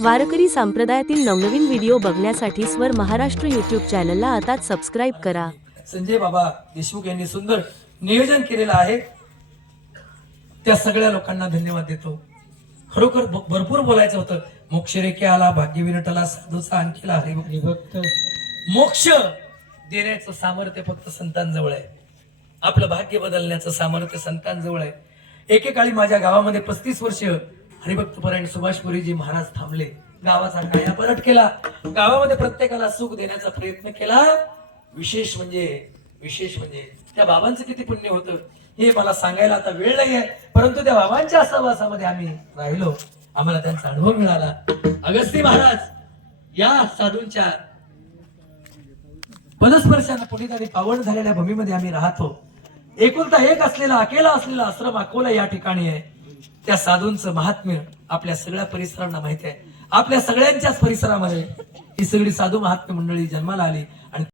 वारकरी संप्रदायातील नवनवीन व्हिडिओ बघण्यासाठी स्वर महाराष्ट्र यूट्यूब चॅनलला आताच सबस्क्राईब करा. संजय बाबा देशमुख यांनी सुंदर नियोजन केलेलं आहे. त्या सगळ्या लोकांना धन्यवाद देतो. खरोखर भरपूर बोलायचं होतं. मोक्ष रेखे आला भाग्य विरटला साधूचा आणखीला हरिभक्त मोक्ष देण्याचं सामर्थ्य फक्त संतांजवळ आहे. आपलं भाग्य बदलण्याचं सामर्थ्य संतांजवळ आहे. एकेकाळी माझ्या गावामध्ये पस्तीस वर्ष हरिभक्त परायण सुभाषपुरीजी महाराज थांबले. गावाचा काया पलट केला. गावामध्ये प्रत्येकाला सुख देण्याचा प्रयत्न केला. विशेष म्हणजे विशेष म्हणजे त्या बाबांचं किती पुण्य होतं हे मला सांगायला आता वेळ नाही आहे परंतु त्या बाबांच्या सहवासामध्ये आम्ही राहिलो. आम्हाला त्यांचा अनुभव मिळाला. अगस्ती महाराज या साधूंच्या पदस्पर्शानं पुढे आणि पावन झालेल्या भूमीमध्ये आम्ही राहतो. एकुलता एक असलेला अकेला असलेला आश्रम अकोला या ठिकाणी आहे. त्या साधूंचं महात्म्य आपल्या सगळ्या परिसरांना माहिती आहे. आपल्या सगळ्यांच्याच परिसरामध्ये ही सगळी साधू महात्म्य मंडळी जन्माला आली आणि